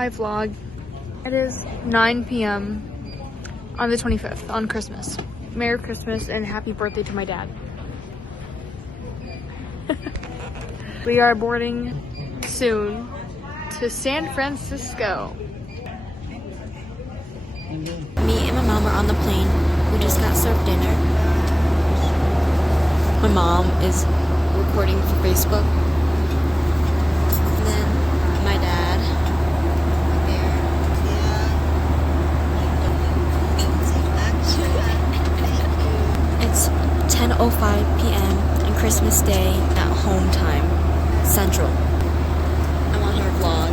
Hi vlog. It is 9 p.m. on the 25th on Christmas. Merry Christmas and happy birthday to my dad. We are boarding soon to San Francisco. Me and my mom are on the plane. We just got served dinner. My mom is recording for Facebook. And then my dad. It's 10:05 p.m. on Christmas Day at home time, Central. I'm on her vlog.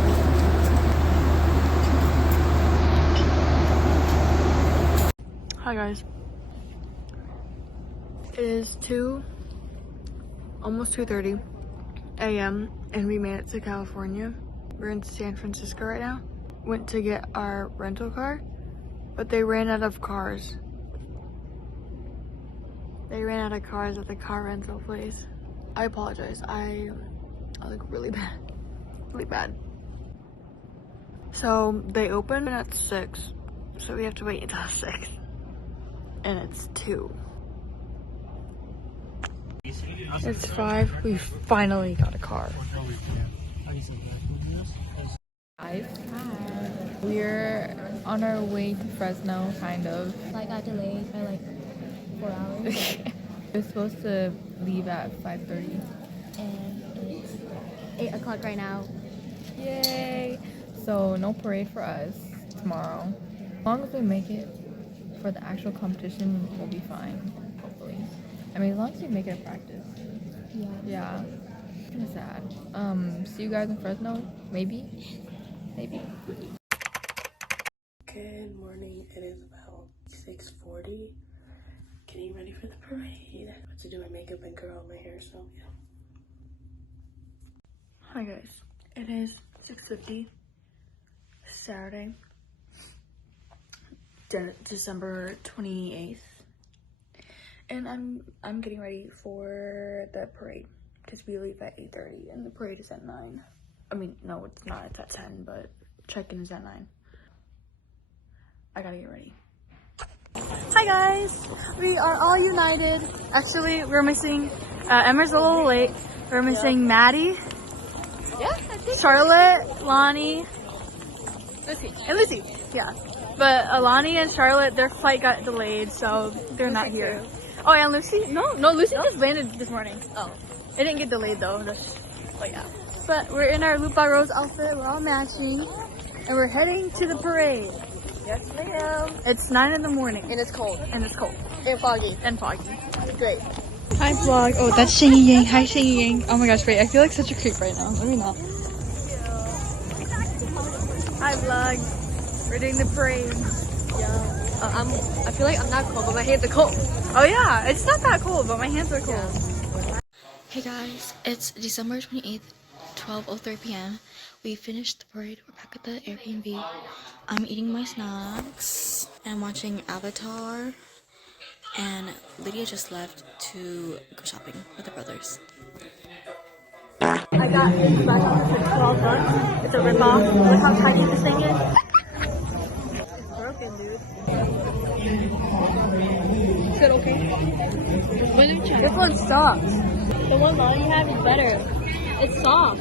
Hi guys. It is almost 2:30 a.m. and we made it to California. We're in San Francisco right now. Went to get our rental car, but they ran out of cars. They ran out of cars at the car rental place. I apologize. I look really bad. So they open at 6, so we have to wait until 6. And it's 2. It's 5. We finally got a car. Hi. We're on our way to Fresno, kind of. Like got delayed by like 4 hours. We're supposed to leave at 5:30. And it's 8 o'clock right now. Yay! So no parade for us tomorrow. As long as we make it for the actual competition, we'll be fine, hopefully. I mean, as long as we make it a practice. Yeah. Kind of sad. See you guys in Fresno, maybe? Maybe. Good morning. It is about 6:40. Getting ready for the parade. I have to do my makeup and curl my hair, so yeah. Hi guys. It is 6:50. Saturday. December 28th. And I'm getting ready for the parade because we leave at 8:30 and the parade is at 9. I mean, no, it's not. It's at 10, but check-in is at 9. I gotta get ready. Hi guys! We are all united. Actually, we're missing Emma's a little late. We're missing Maddie, Charlotte, Lonnie, and Lucy. Yeah. But Alani and Charlotte, their flight got delayed, so they're not here. Oh, and Lucy? No, Lucy just landed this morning. Oh. It didn't get delayed though. But yeah. But we're in our Lupa Rose outfit. We're all matching. And we're heading to the parade. Yes, ma'am. It's 9 in the morning. And it's cold. And it's cold. And foggy. And foggy. Great. Hi vlog. Oh, that's Shingy Yang. Hi Shingy Yang. Oh my gosh, wait. I feel like such a creep right now. Let me know. Hi vlog. We're doing the parade. Yeah. I feel like I'm not cold, but my hands are cold. Oh yeah, it's not that cold, but my hands are cold. Yeah. Hey guys, it's December 28th, 12:03 p.m. We finished the parade. We're back at the Airbnb. I'm eating my snacks and watching Avatar. And Lydia just left to go shopping with her brothers. I got this button for $12. It's a ripoff. Look how tiny this thing is. It's broken, dude. Is it okay? This one sucks. The one Lonnie have is better. It's soft.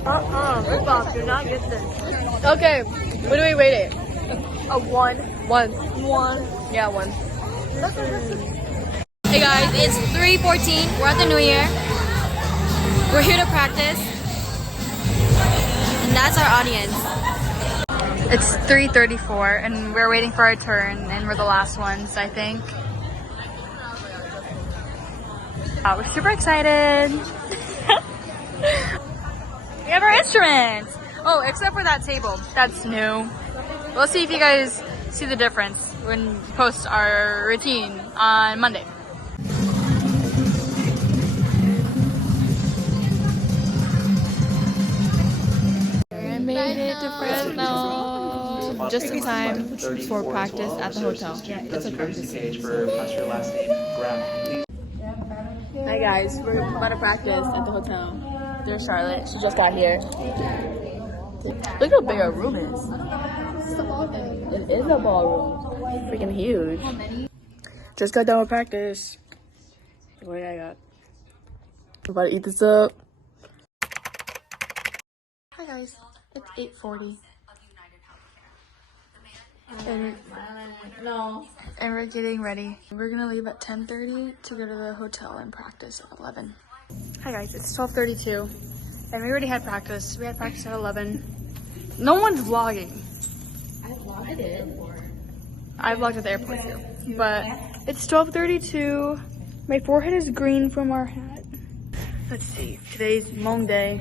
Ripoff. Do not get this. Okay, what do we rate it? A 1. 1. Yeah, 1. Hey guys, it's 3:14. We're at the New Year. We're here to practice. And that's our audience. It's 3:34 and we're waiting for our turn and we're the last ones, I think. We're super excited. We have our instruments. Oh, except for that table. That's new. We'll see if you guys see the difference when we post our routine on Monday. I made it to Fresno just in time for practice at the hotel. It's a practice. Hi guys, we're about to practice at the hotel. There's Charlotte. She just got here. Look how big our room is. It is a ballroom. Freaking huge. Just got done with practice. What do I got? I'm about to eat this up. Hi guys, it's 8:40. And we're getting ready. We're gonna leave at 10:30 to go to the hotel and practice at 11. Hi guys, it's 12:32 and we already had practice. We had practice at 11. No one's vlogging. I vlogged at the airport too. But it's 12:32. My forehead is green from our hat. Let's see, today's Monday.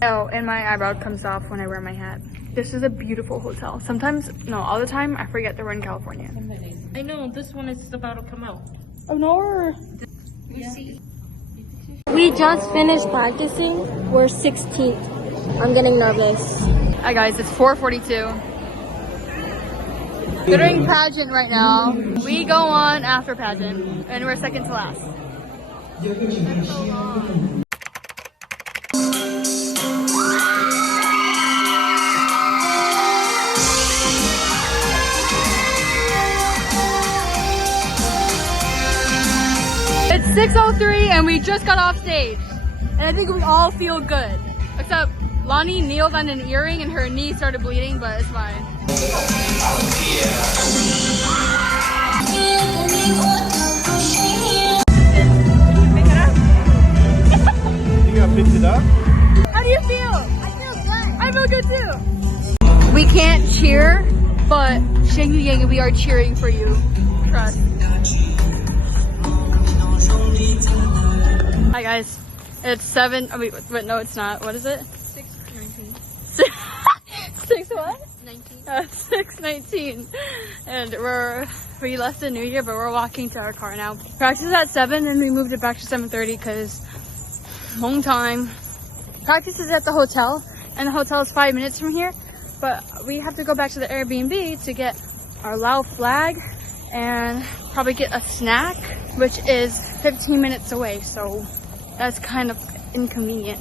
Oh, and my eyebrow comes off when I wear my hat. This is a beautiful hotel. Sometimes, no, all the time, I forget that we're in California. I know, this one is about to come out. Oh no! We just finished practicing. We're 16th. I'm getting nervous. Hi guys, it's 4:42. They're doing pageant right now. We go on after pageant, and we're second to last. It's 6:03 and we just got off stage. And I think we all feel good. Except Lonnie kneeled on an earring and her knee started bleeding, but it's fine. You got picked it up? How do you feel? I feel good. I feel good too. We can't cheer, but Sheng Yu Yang, we are cheering for you. Trust. Hi guys, it's 7. Oh, wait, no, it's not. What is it? 6:19. 6 what? 19. 6:19, and we left the New Year, but we're walking to our car now. Practice is at 7, and we moved it back to 7:30 because long time. Practice is at the hotel, and the hotel is 5 minutes from here, but we have to go back to the Airbnb to get our Lao flag and probably get a snack, which is 15 minutes away, so that's kind of inconvenient.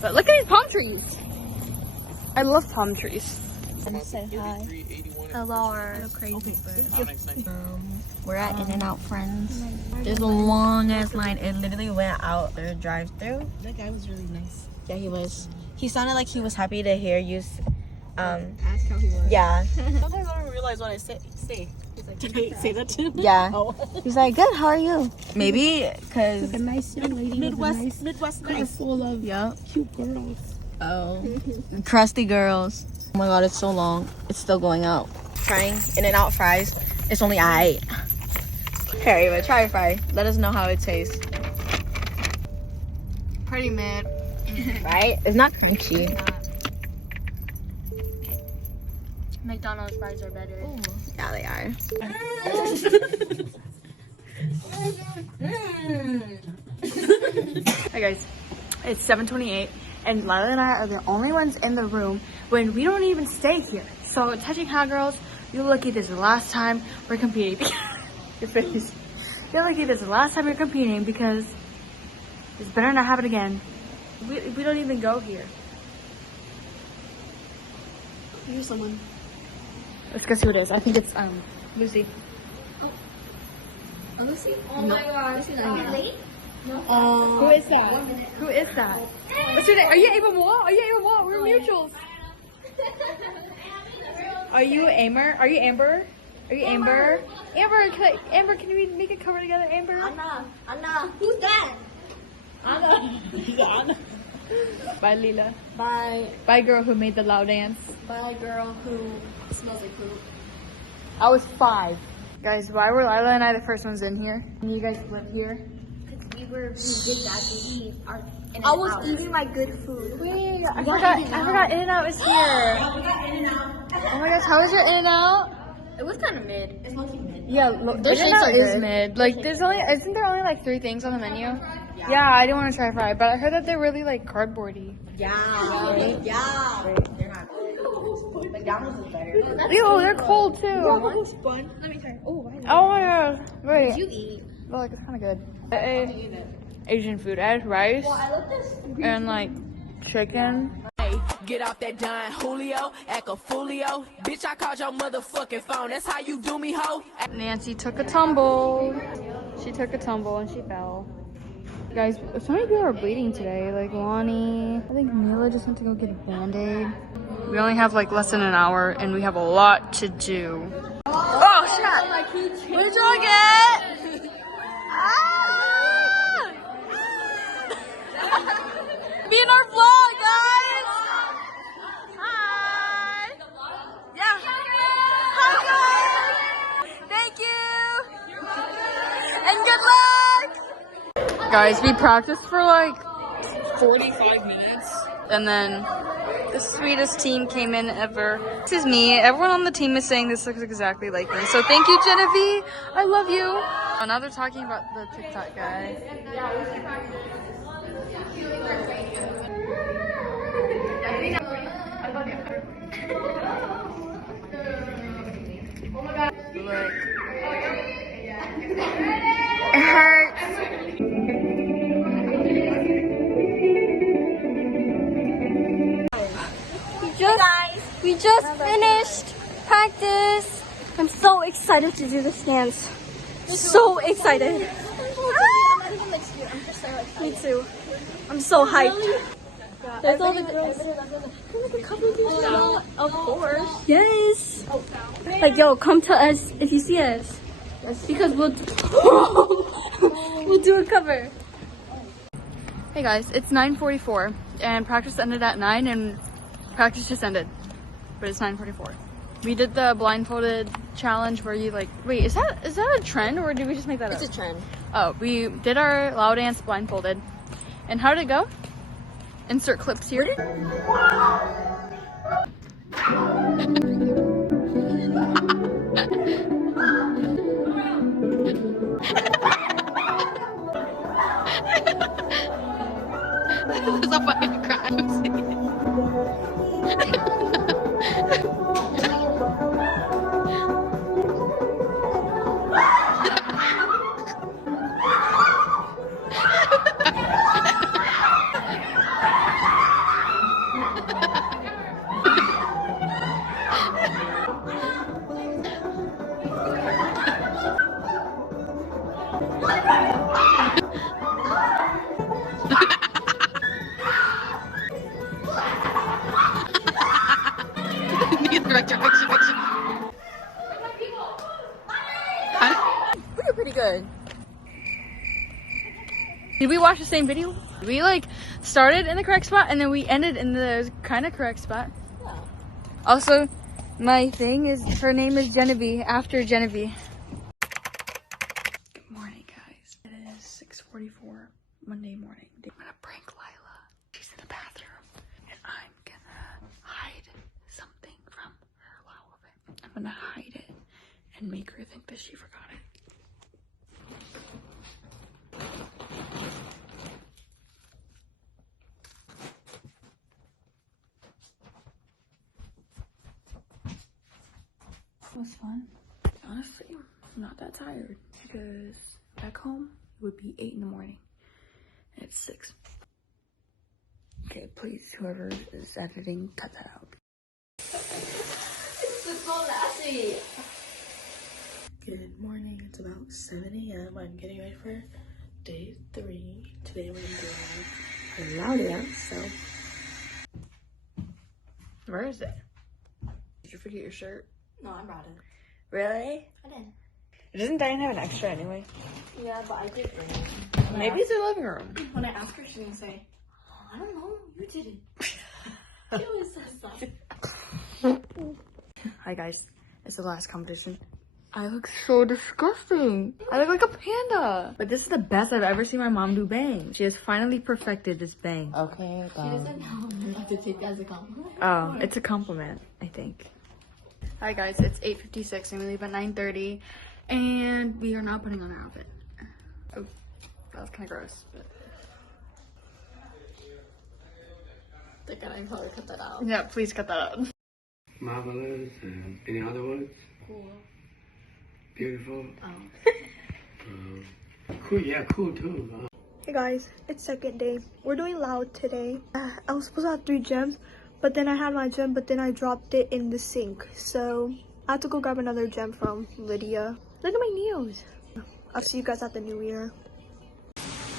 But look at these palm trees. I love palm trees. Say hi. Hello. Crazy, we're at In-N-Out Friends. There's a long ass line. It literally went out their drive-through. That guy was really nice. Yeah, he was. He sounded like he was happy to hear you. Ask how he was. Yeah. Sometimes I don't realize what I say. He's like, did I say that to him? Yeah. Oh. He's like, good. How are you? Maybe because. A nice young lady Midwest car nice. full of Yeah. cute girls. Oh. Crusty girls. Oh my god, it's so long. It's still going out. Trying In-N-Out fries. It's only I. Harry, but try a fry. Let us know how it tastes. Pretty mid. Right? It's not crunchy. McDonald's fries are better. Yeah, they are. Hi guys, it's 7:28 and Lila and I are the only ones in the room when we don't even stay here. So Touching Hot Girls, you're lucky this is the last time we're competing. Your face. You're lucky this is the last time you're competing because it's better not happen again. We don't even go here. Here's someone. Let's guess who it is. I think it's Lucy. Lucy? Oh my gosh. Who is that? Who is that? What's your name? Are you Ava Moa? Are you Ava Moa? We're mutuals. Are you Amber? Are you Amber? Are you Amber? Amber, can we make a cover together, Amber? Anna. Who's that? Anna. Bye, Lila. Bye. Bye, girl who made the loud dance. Bye, girl who smells like poop. I was 5. Guys, why were Lila and I the first ones in here? And you guys live here? We did that to eat our. I was eating my good food. Wait, I forgot In-N-Out is here. Oh my gosh, how was your In-N-Out? It was kind of mid. It's mostly mid. Yeah, Their shakes In-N-Out are is good. mid. Like, isn't there only like 3 things on the menu? Yeah, I didn't want to try fry, but I heard that they're really like cardboardy. Yeah. They're not good. McDonald's is better. Ew, they're cold too. Let me try. Oh, why? Oh my gosh. Wait. You eat. Well, like, it's kind of good. I ate Asian food. I had rice and like chicken. Hey, get off that Don Julio, act a foolio. Bitch, I called your motherfucking phone. That's how you do me, ho. Nancy took a tumble. She took a tumble and she fell. Guys, so many people are bleeding today. Like Lonnie. I think Mila just went to go get a band-aid. We only have like less than an hour and we have a lot to do. Oh shit! What did y'all get? Ah! Be in our vlog, guys! Hi! Yeah! Hi, guys! Thank you! And good luck! Guys, we practiced for like 45 minutes. And then the sweetest team came in ever. This is me. Everyone on the team is saying this looks exactly like me. So thank you, Genevieve. I love you. Oh, now they're talking about the TikTok guy. Look. It hurts. We just finished practice. I'm so excited to do this dance. So excited. Me too. I'm so hyped. There's all the girls. Of course. Yes. Like, yo, come to us if you see us. Because we'll we'll do a cover. Hey guys, it's 9:44 and practice ended at 9 and practice just ended. But it's 9:44. We did the blindfolded challenge where you like, wait, is that a trend or did we just make that up? It's a trend. Oh, we did our loud dance blindfolded. And how did it go? Insert clips here. That's a fucking crime scene. We're pretty good. Did we watch the same video? We like started in the correct spot and then we ended in the kind of correct spot. Yeah. Also, my thing is, her name is Genevieve, after Genevieve. Good morning, guys. It is 6:44 Monday morning. I'm gonna prank Lila. She's in the bathroom and I'm gonna hide something from her outfit. I'm gonna hide it and make her think that she forgot it. It was fun. Honestly, I'm not that tired because back home it would be 8 in the morning and it's 6. Okay, please, whoever is editing, cut that out. It's so nasty. Good morning. It's about 7 a.m. I'm getting ready for day 3. Today we're gonna do a loud dance, so. Where is it? Did you forget your shirt? No, I brought it. Really? I did. Doesn't Diane have an extra anyway? Yeah, but I did bring it. Maybe it's in the living room. When I asked her, she's gonna say, oh, I don't know, you did it. She always says that. Hi guys, it's the last competition. I look so disgusting. I look like a panda. But this is the best I've ever seen my mom do bangs. She has finally perfected this bang. Okay, She doesn't know not to take that as a compliment. Oh, it's a compliment, I think. Hi guys, it's 8:56 and we leave at 9:30 and we are not putting on our outfit. Oh, that was kind of gross. But... They're gonna probably cut that out. yeah, please cut that out. Marvelous. Any other words? Cool. Beautiful. Oh. Cool. Yeah, cool too. Hey guys, it's second day. We're doing loud today. I was supposed to have 3 gems, but then I had my gem, but then I dropped it in the sink. So I have to go grab another gem from Lydia. Look at my nails. I'll see you guys at the new year.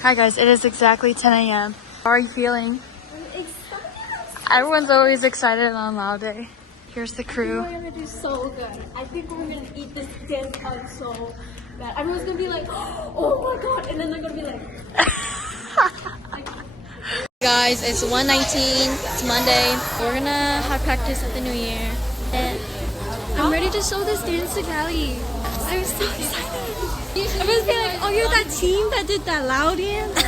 Hi guys, it is exactly 10 a.m. How are you feeling? Everyone's always excited on Lao Day. Here's the crew. We're gonna do so good. I think we're gonna eat this dance out so bad. Everyone's gonna be like, oh my god, and then they're gonna be like. Guys, it's 1:19. It's Monday. We're gonna have practice at the new year. And I'm ready to show this dance to Callie. I'm so excited. I was like, oh, you're that team that did that loud dance?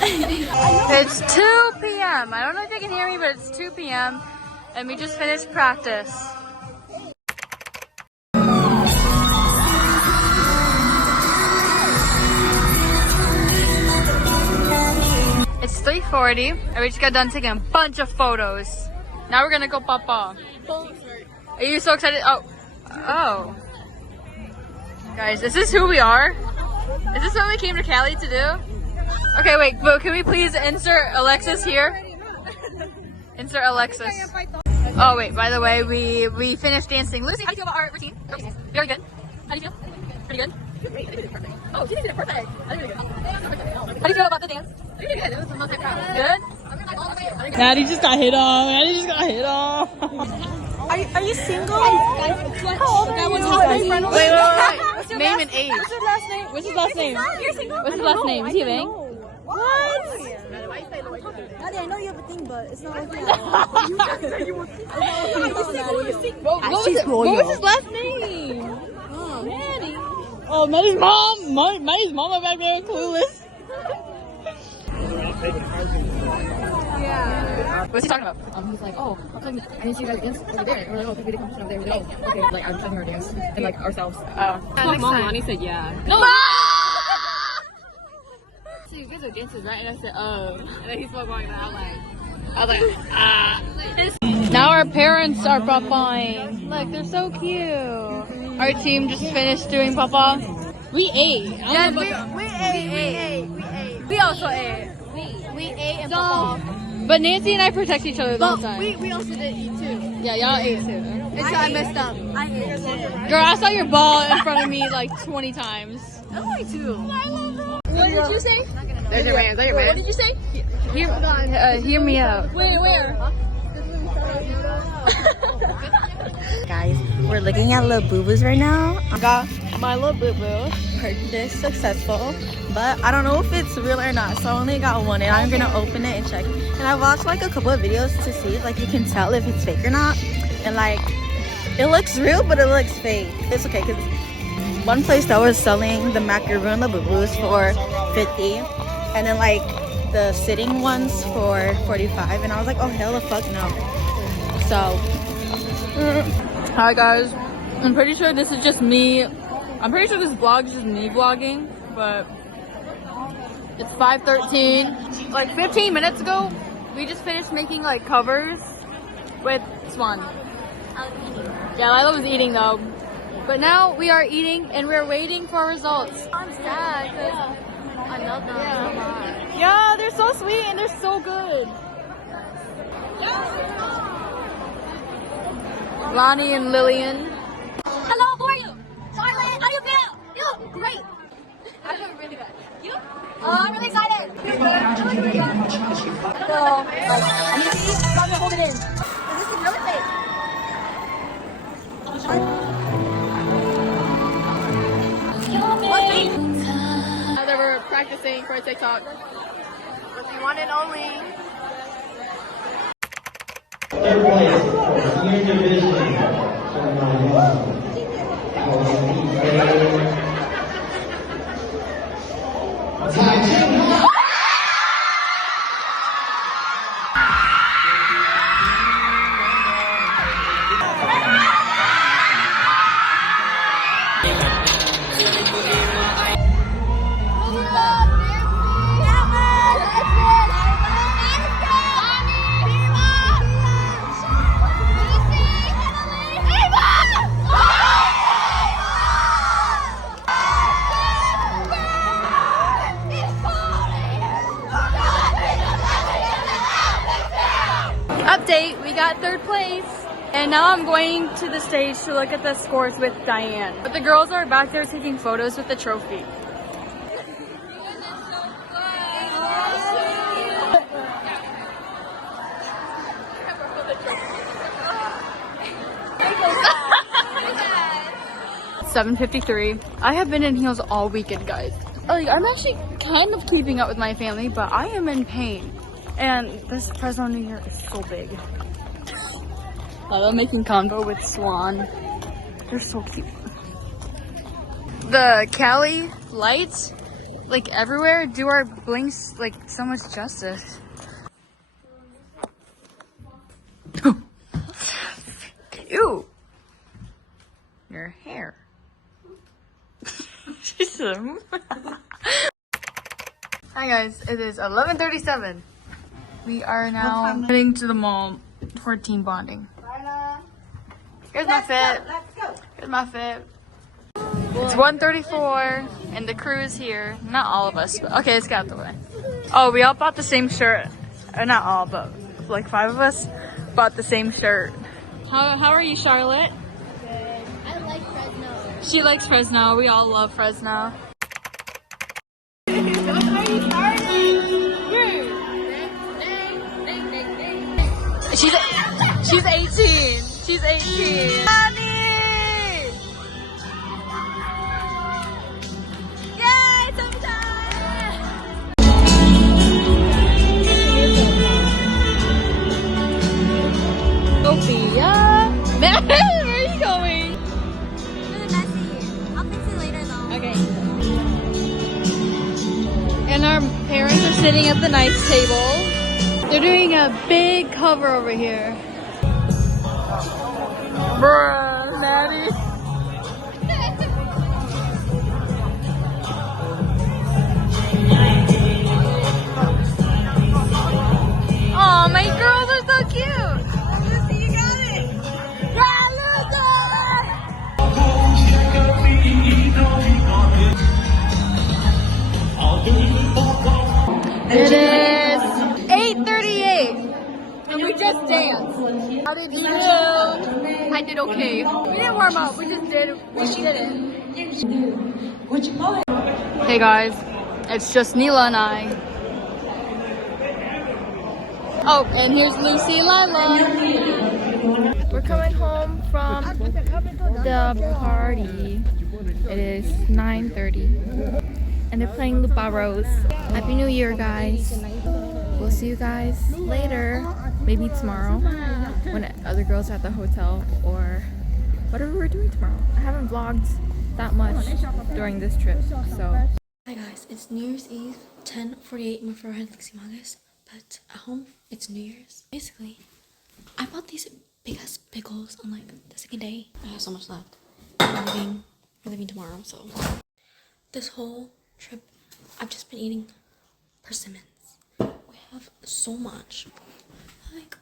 It's 2 p.m. I don't know if you can hear me, but it's 2 p.m. and we just finished practice. It's 3:40 and we just got done taking a bunch of photos. Now we're gonna go papa. Are you so excited? Oh. Guys, is this who we are? Is this what we came to Cali to do? Okay, wait, but can we please insert Alexis here? Insert Alexis. Oh wait, by the way, we finished dancing. Lucy, how do you feel about our routine? Very good. How do you feel? Pretty good? Oh, she did it perfect. How do you feel about the dance? Pretty good. It was the most impressive. Good? Maddie just got hit on. Maddie just got hit on. Are you single? How old are you? Wait. Name and age. What's your last name? What's his last name? You're single? What's his last name? Is he a bang? What? Daddy, I know you have a thing, but it's not like that. What was his last name? Maddie. Oh, Maddie's mom. Maddie's mama back there clueless. Yeah. What's he talking about? He's like, oh, how come I didn't see you guys dance over there? We're like, oh, we did competition over there. We're like, oh, okay, like I'm showing her dance and like ourselves. Oh. Mom, Lonnie said yeah. No. So you guys are dancers, right? And I said, oh. And then he spoke going out like, I was like, ah. Now our parents are papaing. Look, they're so cute. Our team just finished doing papa. We ate. Yes, we ate. We also ate. We ate and so, But Nancy and I protect each other the whole time. we also did eat too. Yeah, y'all ate too. Until I messed up. I ate. Girl, I saw your ball in front of me like 20 times. I like too. What did you say? There's your man. There's your man. What did you say? Hear me out. Wait, where? Guys, we're looking at little boo-boos right now. I got my little boo-boo. Purchase successful, but I don't know if it's real or not, so I only got one and I'm gonna open it and check. And I watched like a couple of videos to see if like you can tell if it's fake or not, and like it looks real but it looks fake. It's okay because one place that was selling the macaroon Labubu's for 50 and then like the sitting ones for 45, and I was like, oh hell the fuck no. So Hi guys. I'm pretty sure this is just me. I'm pretty sure this vlog is just me vlogging, but it's 5:13. Like 15 minutes ago, we just finished making like covers with Swan. Yeah, Lila was eating though. But now we are eating and we're waiting for results. I'm sad because I love them so much. Yeah, they're so sweet and they're so good. Lonnie and Lillian. Hello, how are you? Charlotte, how do you feel? You look great. I feel really good. You? I'm really excited. You're good. I look really good. So, I need to eat. I'm gonna hold it in. This is really fake. Now that we're practicing for TikTok. With the one and only. Third place, senior division. got 3rd place. And now I'm going to the stage to look at the scores with Diane. But the girls are back there taking photos with the trophy. $7.53. I have been in heels all weekend, guys. Like, I'm actually kind of keeping up with my family, but I am in pain. And this Fresno New Year is so big. I love making convo with Swan. They're so cute. The Cali lights, like everywhere, do our blinks like so much justice. Ew. Your hair. She's Hi guys, it is 11:37. We are now heading to the mall for team bonding. Here's my fit. Here's my fit. It's 1:34 and the crew is here. Not all of us, but okay, let's get out the way. Oh, we all bought the same shirt. Not all, but like 5 of us bought the same shirt. How are you, Charlotte? Good. I like Fresno. She likes Fresno. We all love Fresno. She's 18. She's 18. Honey! Yay, sometime! Sophia? Man, where are you going? Really messy. I'll fix it later though. Okay. And our parents are sitting at the nice table. They're doing a big cover over here. Bruh, Natty. Aw, my girls are so cute. Lucy, you got it. Yeah, Lucy. It is 8:38. And we just danced. How did you do? I did okay. We didn't warm up. We just did. We did it. Hey guys, it's just Neela and I. Oh, and here's Lucy and Lila. We're coming home from the party. It is 9:30. And they're playing Luparos. Happy New Year, guys. We'll see you guys later. Maybe tomorrow when other girls are at the hotel or whatever we're doing tomorrow. I haven't vlogged that much during this trip, so. Hi guys, it's New Year's Eve, 10:48. My forehead looks humongous, but at home it's New Year's. Basically, I bought these big ass pickles on like the 2nd day. I have so much left. We're leaving tomorrow, so this whole trip I've just been eating persimmons. We have so much, like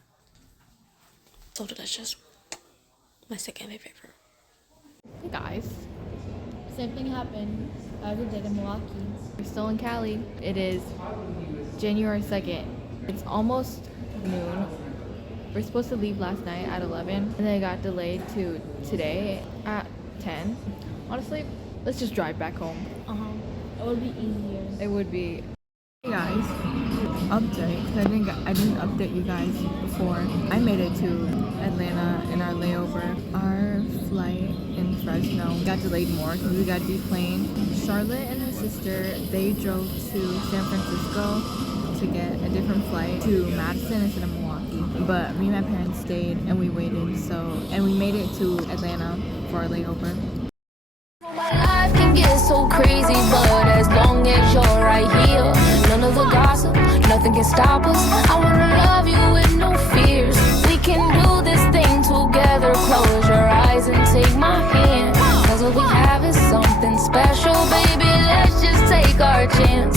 so delicious. My second favorite. Hey guys, same thing happened as it did in Milwaukee. We're still in Cali. It is January 2nd. It's almost noon. We're supposed to leave last night at 11 and then it got delayed to today at 10. Honestly, let's just drive back home. It would be easier. It would be. Hey guys, update, because I didn't update you guys before. I made it to Atlanta in our layover. Our flight in Fresno got delayed more because we got deplaned. Charlotte and her sister, they drove to San Francisco to get a different flight to Madison instead of Milwaukee. But me and my parents stayed and we waited, and we made it to Atlanta for our layover. My life can get so crazy, but as long as you're right here, none of the gossip, nothing can stop us. I wanna love you with no fears. We can do this thing together. Close your eyes and take my hand, 'cause what we have is something special, baby. Let's just take our chance.